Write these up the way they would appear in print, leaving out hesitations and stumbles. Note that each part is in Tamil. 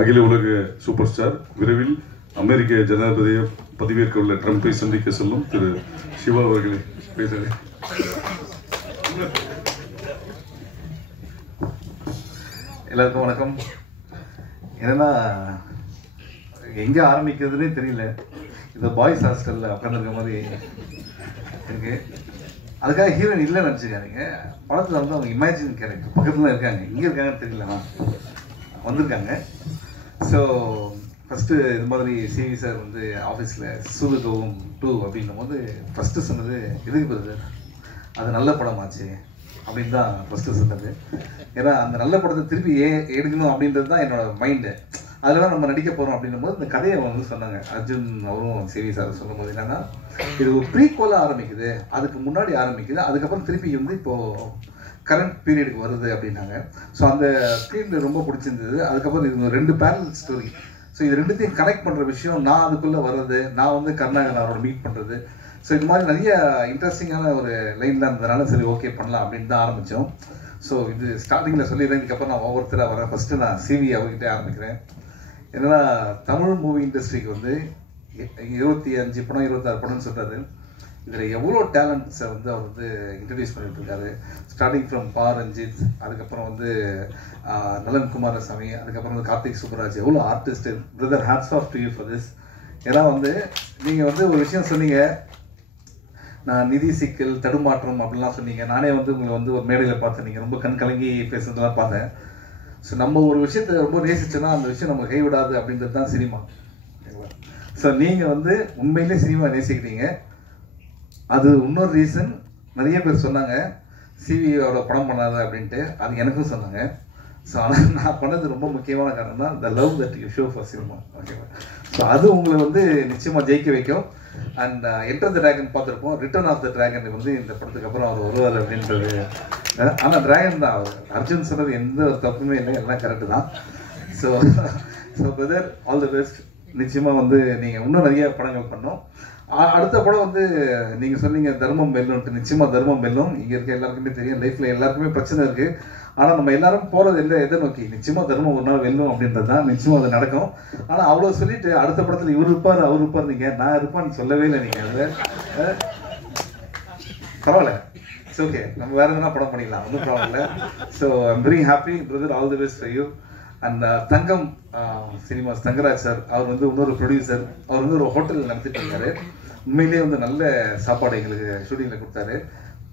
அகில உலக சூப்பர் ஸ்டார் விரைவில் அமெரிக்க ஜனாதிபதியை பதவியேற்க உள்ள ட்ரம்பை சந்திக்க செல்லும் திரு சிவா அவர்களே பேசுகிறேன். எல்லாருக்கும் வணக்கம். என்னன்னா எங்கே ஆரம்பிக்கிறதுனே தெரியல. இந்த பாய்ஸ் ஹாஸ்டலில் உட்காந்துருக்க மாதிரி இருக்கு. அதுக்காக ஹீரோயின் இல்லைன்னு நினச்சிக்காதீங்க. படத்தில் வந்து அவங்க இமேஜின் கேரக்டர் பக்கத்தில் இருக்காங்க. இங்கே இருக்காங்கன்னு தெரியலண்ணா வந்திருக்காங்க. ஸோ ஃபஸ்ட்டு இது மாதிரி சிவி சார் வந்து ஆஃபீஸில் சூதுகவும் 2 அப்படின்னும் போது ஃபஸ்ட்டு சொன்னது எதுக்கு பிரதர், அது நல்ல படமாச்சு அப்படின்னு தான் ஃபஸ்ட்டு சொன்னது. ஏன்னா அந்த நல்ல படத்தை திருப்பி எடுக்கணும் அப்படின்றது தான் என்னோட மைண்டு. அதில் தான் நம்ம நடிக்க போகிறோம் அப்படின்னும் போது இந்த கதையை வந்து சொன்னாங்க. அர்ஜுன் அவரும் சிவி சார் சொல்லும் போது என்னன்னா, இது ஒரு ப்ரீக்வலாக ஆரம்பிக்குது, அதுக்கு முன்னாடி ஆரம்பிக்குது, அதுக்கப்புறம் திருப்பி வந்து இப்போது கரண்ட் பீரியடுக்கு வருது அப்படின்னாங்க. ஸோ அந்த ஸ்க்ரீனில் ரொம்ப பிடிச்சிருந்தது. அதுக்கப்புறம் இது 2 பேரலல் ஸ்டோரி. ஸோ இது ரெண்டுத்தையும் கனெக்ட் பண்ணுற விஷயம், நான் அதுக்குள்ளே வர்றது, நான் வந்து கருணாகரன் அவரோட மீட் பண்ணுறது. ஸோ இது மாதிரி நிறைய இன்ட்ரெஸ்டிங்கான ஒரு லைனில் இருந்ததுனால சரி ஓகே பண்ணலாம் அப்படின்னு தான் ஆரம்பித்தோம். ஸோ இது ஸ்டார்டிங்கில் சொல்லிடுறேன். இதுக்கப்புறம் நான் ஒவ்வொருத்தராக வரேன். ஃபஸ்ட்டு நான் சிவி அவர்கிட்ட ஆரம்பிக்கிறேன். என்னன்னா தமிழ் மூவி இண்டஸ்ட்ரிக்கு வந்து 25 படம் 26 படம்னு சொல்கிறாரு. இதில் எவ்வளோ டேலண்ட்ஸை வந்து அவர் வந்து இன்ட்ரடியூஸ் பண்ணிட்டு இருக்காரு. ஸ்டார்டிங் ஃப்ரம் பா ரஞ்சித், அதுக்கப்புறம் வந்து நலன் குமாரசாமி, அதுக்கப்புறம் வந்து கார்த்திக் சுப்ராஜ், எவ்வளோ artist. Brother, hats off to you for this. ஏன்னா வந்து நீங்கள் வந்து ஒரு விஷயம் சொன்னீங்க, நான் நிதி சிக்கல் தடுமாற்றம் அப்படின்லாம் சொன்னீங்க. நானே வந்து உங்களை வந்து ஒரு மேடையில் பார்த்தேன், நீங்கள் ரொம்ப கண் கலங்கி பேசுறதெல்லாம் பார்த்தேன். ஸோ நம்ம ஒரு விஷயத்தை ரொம்ப நேசிச்சோன்னா அந்த விஷயம் நம்ம கைவிடாது அப்படின்றது தான் சினிமா. ஸோ நீங்கள் வந்து உண்மையிலே சினிமா நேசிக்கிறீங்க. அது இன்னொரு ரீசன். நிறைய பேர் சொன்னாங்க சிவியோட படம் பண்ணாத அப்படின்ட்டு, அது எனக்கும் சொன்னாங்க. ஸோ ஆனால் நான் பண்ணது ரொம்ப முக்கியமான காரணம் தான் the love that you show for cinema. ஓகேவா? ஸோ அது உங்களை வந்து நிச்சயமாக ஜெயிக்க வைக்கும். அண்ட் என்டர் த டிராகன் பார்த்துருப்போம். ரிட்டர்ன் ஆஃப் த டிராகன் வந்து இந்த படத்துக்கு அப்புறம் அவர் வருவார் அப்படின்றது. ஆனால் டிராகன் தான் அவர். அர்ஜுன் சொன்னது எந்த தப்புமே இல்லை, எல்லாம் கரெக்டு தான். So brother, all the best. நிச்சயமாக வந்து நீங்கள் இன்னும் நிறைய படங்கள் பண்ணோம். அடுத்த படம் வந்து நீங்கள் சொன்னீங்க தர்மம் வெல்லும்ட்டு. நிச்சயமாக தர்மம் வெல்லும். இங்கே இருக்க எல்லாருக்குமே தெரியும், லைஃப்பில் எல்லாருக்குமே பிரச்சனை இருக்குது. ஆனால் நம்ம எல்லாரும் போகிறது எதை நோக்கி? நிச்சயமாக தர்மம் ஒரு நாள் வெல்லும் அப்படின்றது தான். நிச்சயமாக அது நடக்கும். ஆனால் அவ்வளோ சொல்லிட்டு அடுத்த படத்தில் இவர் இருப்பார் அவர் இருப்பார், நீங்கள் நான் இருப்பான்னு சொல்லவே இல்லை. நீங்கள் அதில் பரவாயில்ல, இட்ஸ் ஓகே, நம்ம வேறு எதுனா படம் பண்ணிக்கலாம், ஒன்றும் ப்ராப்ளம் இல்லை. So I'm very happy brother, all the best for you. And Thangam cinemas Thangaraj sir, அவர் வந்து இன்னொரு ப்ரொடியூசர். அவர் வந்து ஒரு ஹோட்டல் நடத்திட்டு இருக்காரு. உண்மையிலேயே வந்து நல்ல சாப்பாடு எங்களுக்கு ஷூட்டிங்கில் கொடுத்தாரு.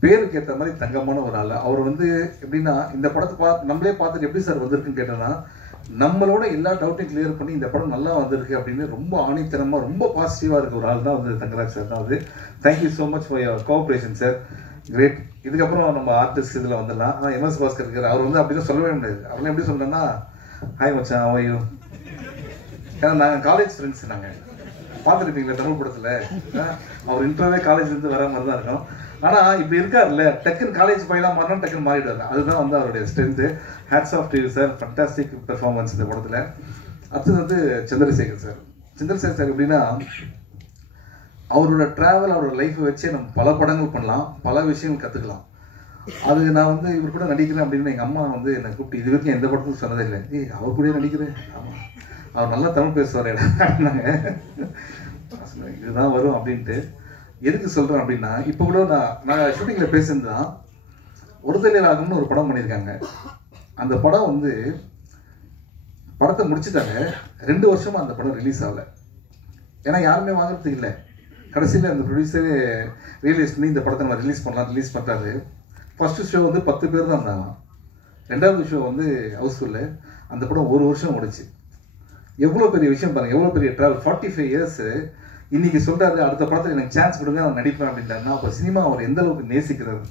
பேருக்கு ஏற்ற மாதிரி தங்கமான ஒரு ஆள். அவர் வந்து எப்படின்னா, இந்த படத்தை நம்மளே பார்த்துட்டு எப்படி சார் வந்திருக்குன்னு கேட்டோன்னா, நம்மளோட எல்லா டவுட்டையும் கிளியர் பண்ணி இந்த படம் நல்லா வந்திருக்கு அப்படின்னு ரொம்ப ஆணித்தனமாக ரொம்ப பாசிட்டிவாக இருக்க ஒரு ஆள் தான் வந்து தங்கராஜ் சார் தான். அது thank you so much for your cooperation sir, great. இதுக்கப்புறம் நம்ம ஆர்டிஸ்ட் இதில் வந்துடலாம். ஆனால் எம்எஸ் பாஸ்கர் இருக்கார். அவர் வந்து அப்படி தான் சொல்லவே முடியாது. அவரெல்லாம் எப்படி சொல்கிறேன்னா, ஹாய் மச்சான், ஹவ் ஆர் யூ? ஏன்னா நாங்கள் காலேஜ் ஃப்ரெண்ட்ஸ். நாங்கள் பார்த்துருப்பீங்களா தமிழ் படத்தில், அவர் இன்டர்வே காலேஜ்லேருந்து வர மாதிரி தான் இருக்கும். ஆனால் இப்படி இருக்காருல்ல, டக்குன்னு காலேஜ் பையெல்லாம் மாறினா டக்குன்னு மாறிடுவார். அதுதான் வந்து அவருடைய strength. Hats off to you sir, fantastic performance இந்த படத்தில். அடுத்தது வந்து சந்திரசேகர் சார். சந்திரசேகர் சார் எப்படின்னா, அவரோட ட்ராவல், அவரோட லைஃப்பை வச்சே நம்ம பல படங்கள் பண்ணலாம், பல விஷயங்கள் கற்றுக்கலாம். அது நான் வந்து இவர் கூட நடிக்கிறேன் அப்படின்னு எங்கள் அம்மா வந்து என்னை கூப்பிட்டு இது வரைக்கும் எந்த படத்துக்கும் சொன்னதே இல்லை. அவர் கூட நடிக்கிறேன், ஆமாம் அவர் நல்லா தமிழ் பேசுவார் அப்படின்னாங்க. இதுதான் வரும் அப்படின்ட்டு. எதுக்கு சொல்கிறேன் அப்படின்னா, இப்போ கூட நான் ஷூட்டிங்கில் பேசியிருந்தான். ஒரு தலைவராகம்னு ஒரு படம் பண்ணியிருக்காங்க. அந்த படம் வந்து படத்தை முடிச்சுட்டாங்க. 2 வருஷமாக அந்த படம் ரிலீஸ் ஆகலை. ஏன்னா யாருமே வாங்குறதுக்கு இல்லை. கடைசியில் அந்த ப்ரொடியூசரே ரியலைஸ் பண்ணி இந்த படத்தை நம்ம ரிலீஸ் பண்ணுறாரு. ஃபஸ்ட்டு ஷோ வந்து 10 பேர் தான் இருந்தாங்க. 2வது ஷோ வந்து ஹவுஸ்ஃபுல்லு. அந்த படம் 1 வருஷம் ஓடிச்சு. எவ்வளோ பெரிய விஷயம் பாருங்கள், எவ்வளோ பெரிய ட்ராவல். 45 இயர்ஸு இன்னைக்கு சொல்கிறாரு, அடுத்த படத்தில் எனக்கு சான்ஸ் கொடுங்க, நான் நடிப்பேன் அப்படின்ட்டாருன்னா அப்போ சினிமா அவர் எந்த அளவுக்கு நேசிக்கிறாரு,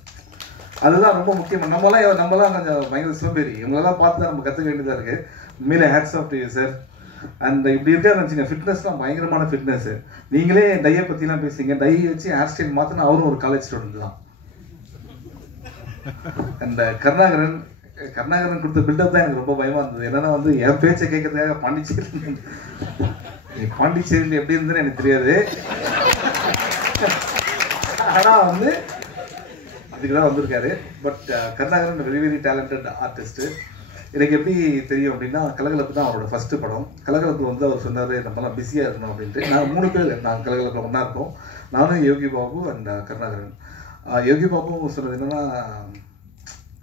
அதுதான் ரொம்ப முக்கியம். நம்மளாம் கொஞ்சம் பயங்கர சோம்பேறி. இவங்களெல்லாம் பார்த்து தான் நம்ம கற்றுக்க வேண்டியதாக இருக்குது. உண்மையிலே hats off to you sir. And இப்படி இருக்காருன்னு வச்சுங்க, ஃபிட்னஸ்லாம் பயங்கரமான ஃபிட்னஸ்ஸு. நீங்களே டையை பற்றிலாம் பேசுங்க. டை வச்சு ஹேர் ஸ்டைல் மாற்றினா அவரும் ஒரு காலேஜ் ஸ்டூடெண்ட் தான். அந்த கருணாகரன் கொடுத்த பில்டப் தான் எனக்கு ரொம்ப பயமாக இருந்தது. என்னன்னா வந்து என் பேச்சை கேட்கறதுக்காக பாண்டிச்சேரியில் எப்படி இருந்ததுன்னு எனக்கு தெரியாது. ஆனால் வந்து இதுக்கு தான் வந்திருக்காரு. But Karunakaran very very talented artist. எனக்கு எப்படி தெரியும் அப்படின்னா கலகலப்பு தான் அவரோட ஃபர்ஸ்ட் படம். கலகலப்பு வந்து அவர் சொன்னார் நம்மலாம் பிஸியாக இருக்கணும் அப்படின்ட்டு. நான் 3 பேர் நாங்கள் கலகலப்பில் ஒன்றா இருக்கோம். நானும் யோகி பாபு அண்ட் கருணாகரன். யோகி பாபு சொன்னது என்னன்னா,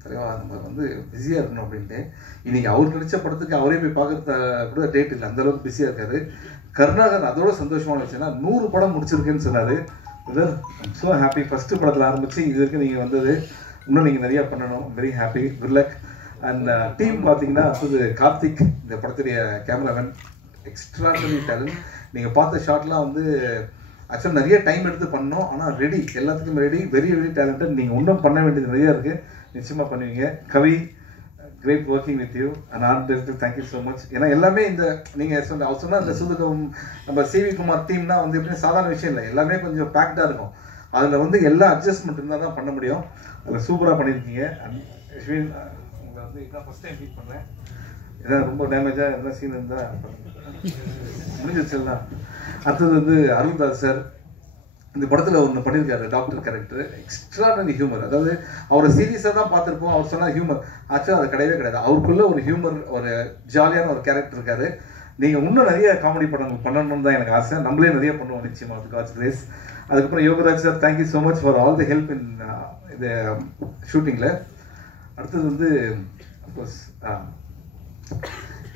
சரிவா நம்ம வந்து பிஸியாக இருக்கணும் அப்படின்ட்டு. இன்னைக்கு அவர் நடித்த படத்துக்கு அவரே போய் பார்க்கறது கூட டேட் இல்லை, அந்தளவுக்கு பிஸியாக இருக்காரு. கருணாகரன் அதோட சந்தோஷமான விஷயம்னா 100 படம் முடிச்சிருக்கேன்னு சொன்னார். So happy. ஃபஸ்ட்டு படத்தில் ஆரம்பித்து இது வரைக்கும் நீங்கள் வந்தது, இன்னும் நீங்கள் நிறையா பண்ணணும். Very happy, good luck. And team பார்த்தீங்கன்னா அடுத்தது கார்த்திக், இந்த படத்துடைய கேமராமேன், எக்ஸ்ட்ராடனரி டேலண்ட். நீங்கள் பார்த்த ஷாட்லாம் வந்து ஆக்சுவலாக நிறைய டைம் எடுத்து பண்ணோம், ஆனால் ரெடி, எல்லாத்துக்கும் ரெடி, வெரி வெரி டேலண்டட். நீங்கள் இன்னும் பண்ண வேண்டியது நிறையா இருக்குது, நிச்சயமாக பண்ணுவீங்க. Kavi, great working with you and art director, thank you so much. ஏன்னா எல்லாமே இந்த நீங்கள் அவர் சொன்னால் இந்த சூதுகம் நம்ம சிவி குமார் டீம்னா வந்து எப்படின்னு சாதாரண விஷயம் இல்லை, எல்லாமே கொஞ்சம் பேக்டாக இருக்கும். அதில் வந்து எல்லா அட்ஜஸ்ட்மெண்ட் இருந்தால் தான் பண்ண முடியும். அதில் சூப்பராக பண்ணியிருக்கீங்க. அண்ட் அஸ்வின், உங்களை வந்து இதான் ஃபஸ்ட் டைம் மீட் பண்ணுறேன். இதான் ரொம்ப டேமேஜாக எதனா சீன் இருந்தால் முடிஞ்சிருச்சுலாம். அடுத்தது வந்து அருள்தாஸ் சார், இந்த படத்தில் ஒன்று பண்ணியிருக்காரு, டாக்டர் கேரக்டர், எக்ஸ்ட்ராடனரி ஹியூமர். அதாவது அவரை சீரியஸாக தான் பார்த்துருப்போம், அவர் சொன்னால் ஹியூமர், ஆக்சுவலாக அது கிடையவே கிடையாது. அவருக்குள்ள ஒரு ஹியூமர், ஒரு ஜாலியான ஒரு கேரக்டர் இருக்காரு. நீங்கள் இன்னும் நிறைய காமெடி படங்கள் பண்ணணும்னு தான் எனக்கு ஆசை. நம்மளே நிறைய பண்ணுவோம் நிச்சயமாக, காட்ஸ் கிரேஸ். அதுக்கப்புறம் Yogaraj sir, thank you so much for all the help in இது ஷூட்டிங்கில். அடுத்தது வந்து அஃப்கோர்ஸ்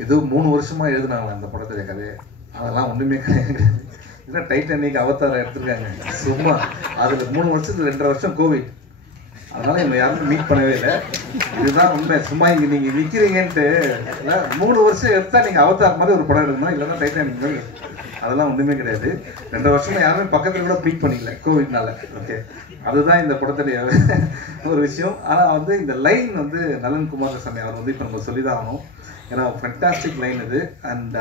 ஏதோ 3 வருஷமாக எழுதுனாங்களா அந்த படத்துடைய கதை, அதெல்லாம் ஒன்றுமே கிடையாது. இல்லை டைட்டானிக், அவதாரம் எடுத்துருக்காங்க சும்மா. அதில் 3 வருஷத்துக்கு 2.5 வருஷம் கோவிட், அதனால என்னை யாரும் மீட் பண்ணவே இல்லை. இதுதான் உண்மை. சும்மா இங்கே நீங்கள் நிற்கிறீங்கன்ட்டு இல்லை, 3 வருஷம் எடுத்தால் நீங்கள் அவதார் மாதிரி ஒரு படம் எடுக்கணும், இல்லைன்னா டைட்டானிக் மாதிரி. அதெல்லாம் ஒன்றுமே கிடையாது. 2.5 வருஷமா யாருமே பக்கத்தில் கூட மீட் பண்ணிக்கல கோவிட்னால. ஓகே, அதுதான் இந்த படத்துடைய ஒரு விஷயம். ஆனால் வந்து இந்த லைன் வந்து நலன் குமாரசாமி அவர் வந்து இப்போ நம்ம சொல்லி தான் ஆகணும். ஏன்னா ஃபென்டாஸ்டிக் லைன் இது. அண்ட்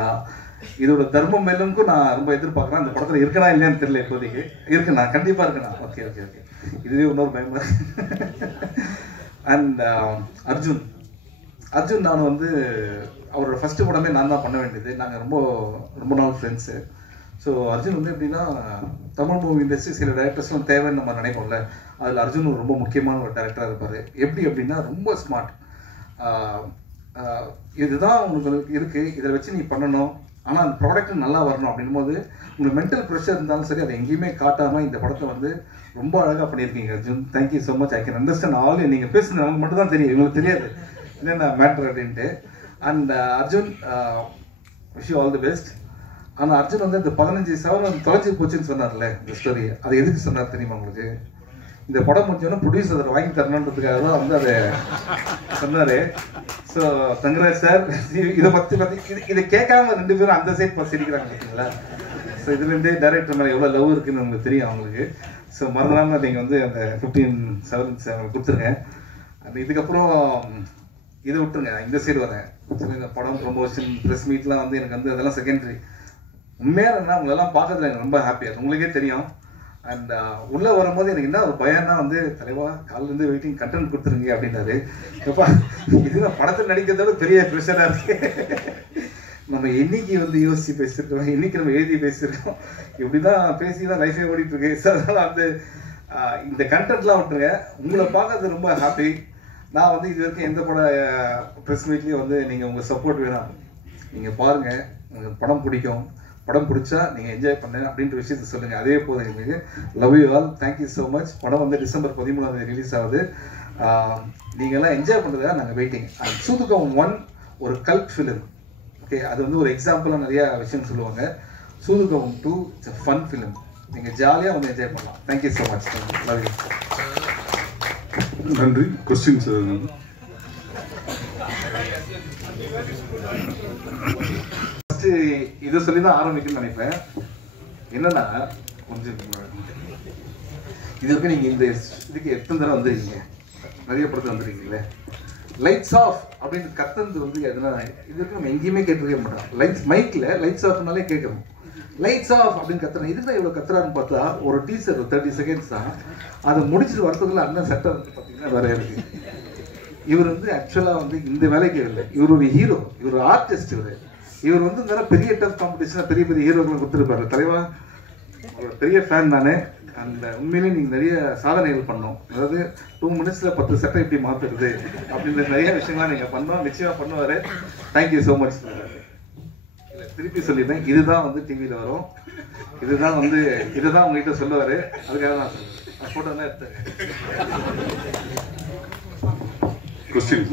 இதோட தர்மம் மேலுக்கும் நான் ரொம்ப எதிர்பார்க்குறேன். அந்த படத்தில் இருக்கனா இல்லையான்னு தெரியல இப்போதைக்கு. இருக்குண்ணா, கண்டிப்பாக இருக்குண்ணா. ஓகே ஓகே ஓகே, இதுவே இன்னொரு பயமா. அண்ட் அர்ஜுன் நான் வந்து அவரோட ஃபஸ்ட்டு படமே நான் தான் பண்ண வேண்டியது. நாங்கள் ரொம்ப நாள் ஃப்ரெண்ட்ஸு. ஸோ அர்ஜுன் வந்து எப்படின்னா, தமிழ் மூவி இண்டஸ்ட்ரி சில டேரக்டர்ஸ்லாம் தேவைன்னு நம்ம நினைப்போம்ல, அதில் அர்ஜுன் ஒரு ரொம்ப முக்கியமான ஒரு டேரக்டராக இருப்பார். எப்படி அப்படின்னா ரொம்ப ஸ்மார்ட். இதுதான் உங்களுக்கு இருக்குது, இதை வச்சு நீ பண்ணணும், ஆனால் அந்த ப்ராடக்ட் நல்லா வரணும் அப்படின்னும் போது உங்களுக்கு மென்டல் ப்ரெஷர் இருந்தாலும் சரி, அதை எங்கேயுமே காட்டாமல் இந்த படத்தை வந்து ரொம்ப அழகாக பண்ணியிருக்கீங்க Arjun. Thank you so much. I can understand all. நீங்கள் பேசுனது நமக்கு மட்டும் தான் தெரியும், இவங்களுக்கு தெரியாது என்னென்ன மேட்ரு அப்படின்ட்டு. And Arjun, wish you all the best. ஆனால் அர்ஜுன் வந்து இந்த 15 சவரம் தொலைச்சி போச்சுன்னு சொன்னார்ல, இந்த ஸ்டோரி, அது எதுக்கு சொன்னார் தெரியுமா உங்களுக்கு? இந்த படம் முடிஞ்சோன்னா ப்ரொடியூசர் அதை வாங்கி தரணுன்றதுக்காக தான் வந்து அதை சொன்னார். ஸோ தங்கராஜ் சார், இதை பற்றி இதை கேட்காம 2 பேரும் அந்த சைட் பார்த்து சிரிக்கிறாங்க பார்த்தீங்களா? ஸோ இதுலேருந்தே டைரக்டர் மேலே எவ்வளோ லவ் இருக்குன்னு உங்களுக்கு தெரியும் அவங்களுக்கு. ஸோ மறந்துடாமல் நீங்கள் வந்து அந்த 15 செவன்ஸ் கொடுத்துருங்க. அந்த இதுக்கப்புறம் இதை விட்டுருங்க, இந்த சைடு வரேன். இந்த படம் ப்ரொமோஷன் ப்ரெஸ் மீட்லாம் வந்து எனக்கு வந்து அதெல்லாம் செகண்டரி. உண்மையாக என்ன உங்களெல்லாம் பார்க்கறதுல எனக்கு ரொம்ப ஹாப்பியாக, உங்களுக்கே தெரியும். அண்ட் உள்ளே வரும்போது எனக்கு என்ன ஒரு பயம்னா வந்து, தலைவா காலிலேருந்து வெயிட்டிங், கண்டென்ட் கொடுத்துருங்க அப்படின்னாரு. எப்பா இது நான் படத்தில் நடிக்கிறதோட பெரிய ப்ரெஷராக இருக்கு. நம்ம என்னைக்கு வந்து யோசிச்சு பேசியிருக்கோம், என்னைக்கு நம்ம எழுதி பேசியிருக்கோம், இப்படி தான் பேசி தான் லைஃபே ஓடிட்டு இருக்கு. ஸோ அதனால் வந்து இந்த கண்டென்ட்லாம் விட்டுருங்க. உங்களை பார்க்கறது ரொம்ப ஹாப்பி. நான் வந்து இது வரைக்கும் எந்த ப்ரெஸ் மீட்லேயும் வந்து நீங்கள் உங்கள் சப்போர்ட் வேணும். நீங்கள் பாருங்கள், உங்களுக்கு படம் பிடிக்கும், படம் பிடிச்சா நீங்கள் என்ஜாய் பண்ணுங்க அப்படின்ற விஷயத்த சொல்லுங்கள். அதே போதும் எங்களுக்கு. Love you all, thank you so much. படம் வந்து டிசம்பர் 13 ரிலீஸ் ஆகுது. நீங்கள்லாம் என்ஜாய் பண்ணுறதுக்காக நாங்கள் வெயிட்டிங். அண்ட் சூதுகம் 1 ஒரு கல்ட் ஃபிலிம். ஓகே, அது வந்து ஒரு எக்ஸாம்பிளாக நிறையா விஷயம் சொல்லுவாங்க. சூதுகம் 2 இட்ஸ் அ ஃபன் ஃபிலிம். நீங்கள் ஜாலியாக வந்து என்ஜாய் பண்ணலாம். Thank you so much. Love you. நன்றி. Question sir. ஃபஸ்ட்டு இதை சொல்லி தான் ஆரம்பிக்கணும்னு நினைப்பேன். என்னன்னா, கொஞ்சம் இதுக்கு நீங்கள் இந்த இதுக்கு எத்தனை தடவை வந்துருக்கீங்க, நிறைய படத்தில் வந்துருக்கீங்களே. லைட்ஸ் ஆஃப் அப்படின்னு கத்துறது வந்து எதுனா இதுக்கு நம்ம எங்கேயுமே கேட்டுருக்க மாட்டோம். லைட்ஸ் மைக்கில் லைட்ஸ் ஆஃப்னாலே கேட்கணும். லைட்ஸ் ஆஃப் அப்படின்னு கத்துறேன். இதுக்கு தான் இவ்வளோ கத்துறாருன்னு பார்த்தா ஒரு டீசர் 30 செகண்ட்ஸ் தான். அதை முடிச்சுட்டு வரதுக்குள்ள அண்ணன் சட்டை வந்து பார்த்தீங்கன்னா வேற இருக்கு. இவர் வந்து ஆக்சுவலாக வந்து இந்த வேலைக்கு இல்லை, இவர் ஒரு ஹீரோ, இவர் ஆர்டிஸ்ட். இவர் வந்து இந்த பெரிய டஃப் காம்படிஷனாக பெரிய பெரிய ஹீரோக்களை கொடுத்துருப்பாரு. தலைவா ஒரு பெரிய ஃபேன் நானே. அந்த உண்மையிலேயே நீங்கள் நிறைய சாதனைகள் பண்ணோம். அதாவது 2 minutesல 10 சட்டை இப்படி மாற்றுறது அப்படின்ற நிறைய விஷயங்கள்லாம் நீங்கள் பண்ணோம். நிச்சயமாக பண்ணுவார். Thank you so much. இல்லை திருப்பி சொல்லிடுறேன், இதுதான் வந்து டிவியில் வரும், இதுதான் உங்ககிட்ட சொல்லுவார். அதுக்காக நான் சொல்லுவேன். ஃபோட்டோ தான் எடுத்துங்க. கொஸ்டின்